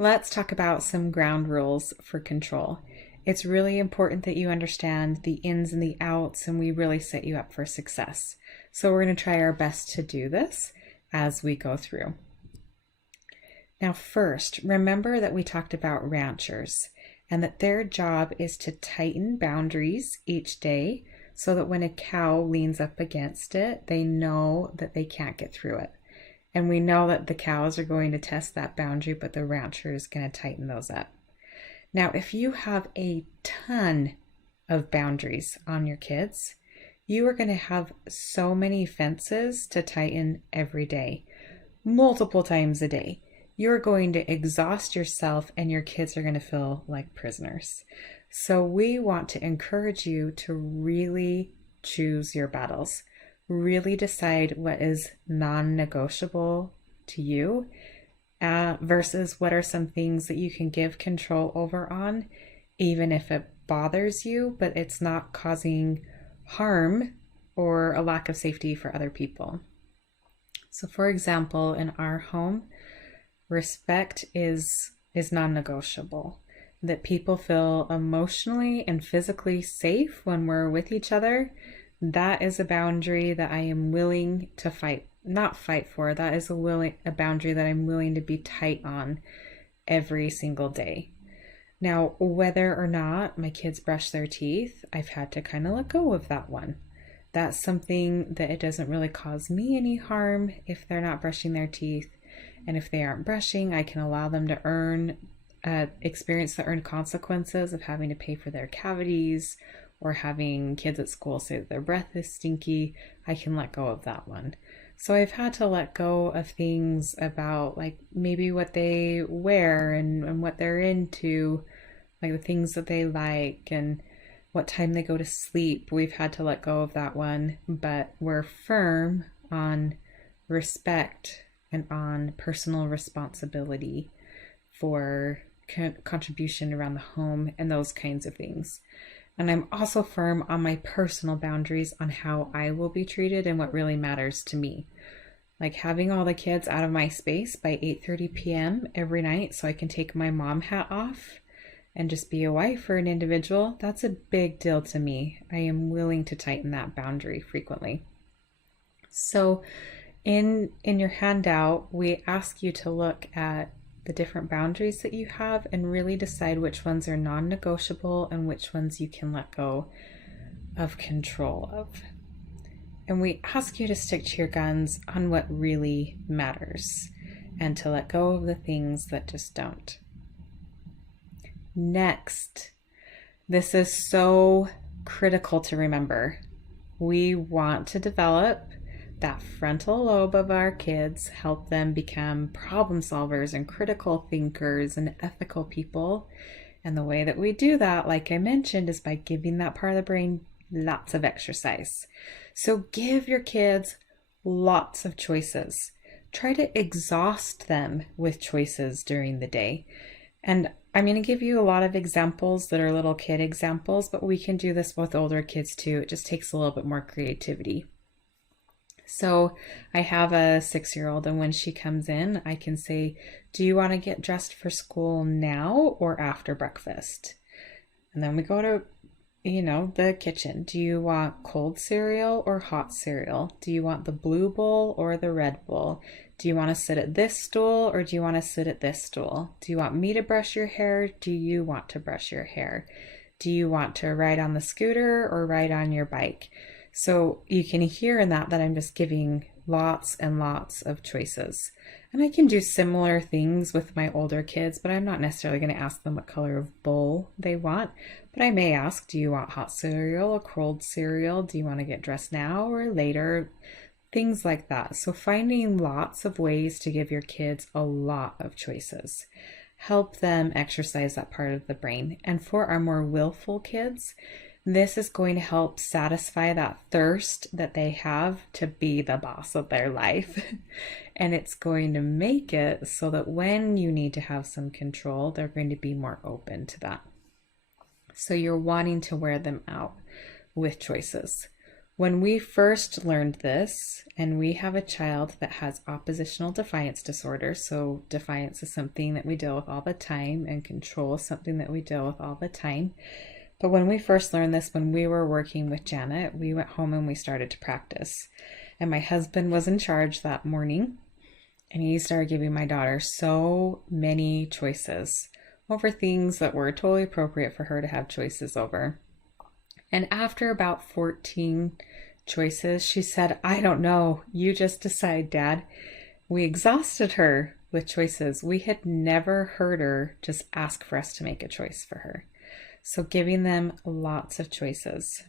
Let's talk about some ground rules for control. It's really important that you understand the ins and the outs, and we really set you up for success. So we're going to try our best to do this as we go through. Now, first, remember that we talked about ranchers and that their job is to tighten boundaries each day so that when a cow leans up against it, they know that they can't get through it. And we know that the cows are going to test that boundary, but the rancher is going to tighten those up. Now, if you have a ton of boundaries on your kids, you are going to have so many fences to tighten every day, multiple times a day. You're going to exhaust yourself and your kids are going to feel like prisoners. So we want to encourage you to really choose your battles. Really decide what is non-negotiable to you versus what are some things that you can give control over on, even if it bothers you, but it's not causing harm or a lack of safety for other people. So for example, in our home, respect is non-negotiable. That people feel emotionally and physically safe when we're with each other. That is a boundary that I am willing to not fight for. That is a boundary that I'm willing to be tight on every single day. Now, whether or not my kids brush their teeth, I've had to kind of let go of that one. That's something that it doesn't really cause me any harm if they're not brushing their teeth. And if they aren't brushing, I can allow them to experience the earned consequences of having to pay for their cavities or having kids at school say that their breath is stinky. I can let go of that one. So I've had to let go of things about like maybe what they wear and what they're into, like the things that they like and what time they go to sleep. We've had to let go of that one, but we're firm on respect and on personal responsibility for contribution around the home and those kinds of things. And I'm also firm on my personal boundaries on how I will be treated and what really matters to me. Like having all the kids out of my space by 8:30 p.m. every night so I can take my mom hat off and just be a wife or an individual, that's a big deal to me. I am willing to tighten that boundary frequently. So in your handout, we ask you to look at the different boundaries that you have and really decide which ones are non-negotiable and which ones you can let go of control of. And we ask you to stick to your guns on what really matters and to let go of the things that just don't. Next, this is so critical to remember. We want to develop that frontal lobe of our kids, help them become problem solvers and critical thinkers and ethical people. And the way that we do that, like I mentioned, is by giving that part of the brain lots of exercise. So give your kids lots of choices. Try to exhaust them with choices during the day. And I'm going to give you a lot of examples that are little kid examples, but we can do this with older kids too. It just takes a little bit more creativity. So I have a 6-year-old, and when she comes in, I can say, do you want to get dressed for school now or after breakfast? And then we go to, the kitchen. Do you want cold cereal or hot cereal? Do you want the blue bowl or the red bowl? Do you want to sit at this stool or do you want to sit at this stool? Do you want me to brush your hair? Do you want to brush your hair? Do you want to ride on the scooter or ride on your bike? So you can hear in that I'm just giving lots and lots of choices. And I can do similar things with my older kids, but I'm not necessarily going to ask them what color of bowl they want. But I may ask, do you want hot cereal or cold cereal? Do you want to get dressed now or later? Things like that. So finding lots of ways to give your kids a lot of choices. Help them exercise that part of the brain. And for our more willful kids, this is going to help satisfy that thirst that they have to be the boss of their life. And it's going to make it so that when you need to have some control, they're going to be more open to that. So you're wanting to wear them out with choices. When we first learned this, and we have a child that has oppositional defiance disorder, so defiance is something that we deal with all the time, and control is something that we deal with all the time. But when we first learned this, when we were working with Janet, we went home and we started to practice. And my husband was in charge that morning, and he started giving my daughter so many choices over things that were totally appropriate for her to have choices over. And after about 14 choices, she said, "I don't know. You just decide, Dad." We exhausted her with choices. We had never heard her just ask for us to make a choice for her. So giving them lots of choices.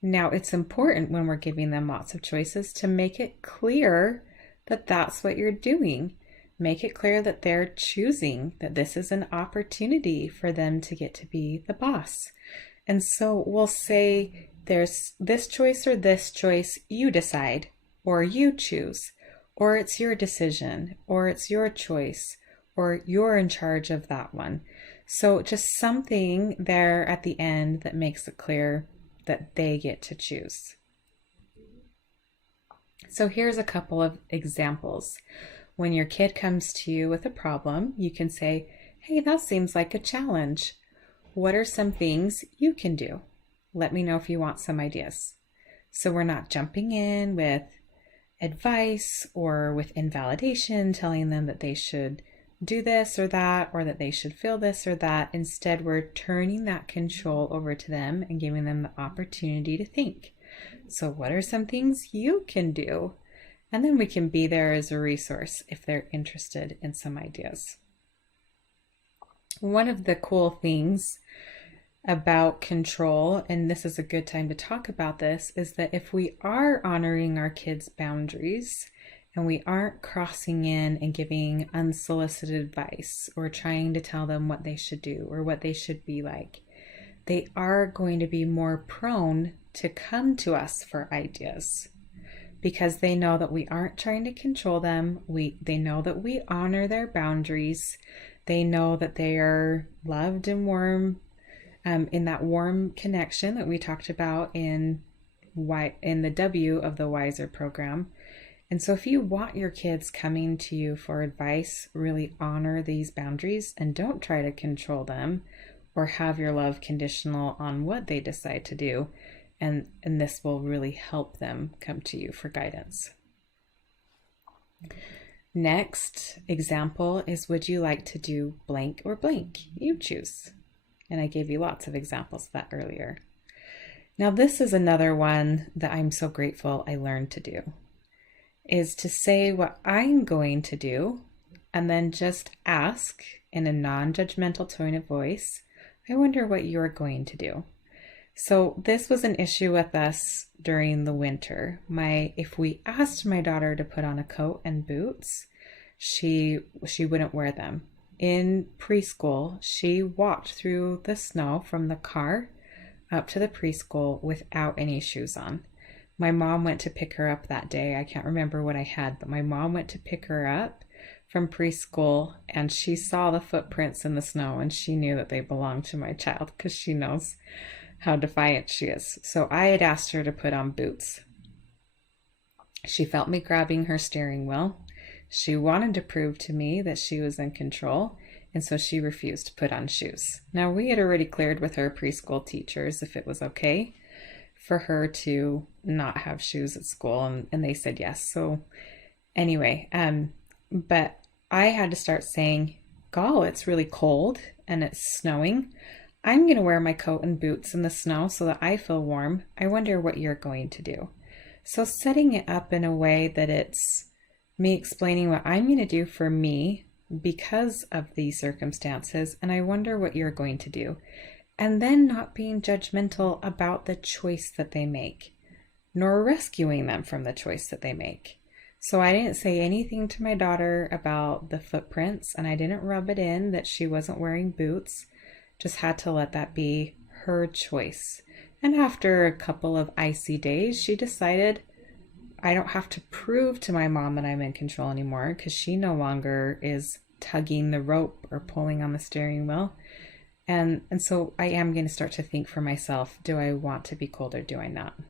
Now, it's important when we're giving them lots of choices to make it clear that that's what you're doing. Make it clear that they're choosing, that this is an opportunity for them to get to be the boss. And so we'll say, there's this choice or this choice, you decide, or you choose, or it's your decision, or it's your choice, or you're in charge of that one. So just something there at the end that makes it clear that they get to choose. So here's a couple of examples. When your kid comes to you with a problem, you can say, "Hey, that seems like a challenge. What are some things you can do? Let me know if you want some ideas." So we're not jumping in with advice or with invalidation, telling them that they should do this or that, or that they should feel this or that. Instead, we're turning that control over to them and giving them the opportunity to think. So what are some things you can do? And then we can be there as a resource if they're interested in some ideas. One of the cool things about control, and this is a good time to talk about this, is that if we are honoring our kids' boundaries and we aren't crossing in and giving unsolicited advice or trying to tell them what they should do or what they should be like, they are going to be more prone to come to us for ideas, because they know that we aren't trying to control them. They know that we honor their boundaries. They know that they are loved and warm, in that warm connection that we talked about in the W of the Wiser program. And so if you want your kids coming to you for advice, really honor these boundaries and don't try to control them or have your love conditional on what they decide to do. And this will really help them come to you for guidance. Next example is, would you like to do blank or blank? You choose. And I gave you lots of examples of that earlier. Now this is another one that I'm so grateful I learned to do, is to say what I'm going to do and then just ask in a non-judgmental tone of voice, "I wonder what you're going to do." So this was an issue with us during the winter. If we asked my daughter to put on a coat and boots, she wouldn't wear them. In preschool, she walked through the snow from the car up to the preschool without any shoes on. My mom went to pick her up that day. I can't remember what I had, but my mom went to pick her up from preschool, and she saw the footprints in the snow, and she knew that they belonged to my child because she knows how defiant she is. So I had asked her to put on boots. She felt me grabbing her steering wheel. She wanted to prove to me that she was in control, and so she refused to put on shoes. Now, we had already cleared with her preschool teachers if it was okay for her to not have shoes at school, and they said yes. So anyway, but I had to start saying, "Gall, it's really cold and it's snowing. I'm going to wear my coat and boots in the snow so that I feel warm. I wonder what you're going to do." So setting it up in a way that it's me explaining what I'm going to do for me because of these circumstances, and I wonder what you're going to do. And then not being judgmental about the choice that they make, nor rescuing them from the choice that they make. So I didn't say anything to my daughter about the footprints, and I didn't rub it in that she wasn't wearing boots. Just had to let that be her choice. And after a couple of icy days, she decided, I don't have to prove to my mom that I'm in control anymore, because she no longer is tugging the rope or pulling on the steering wheel. And so I am going to start to think for myself, do I want to be cold or do I not?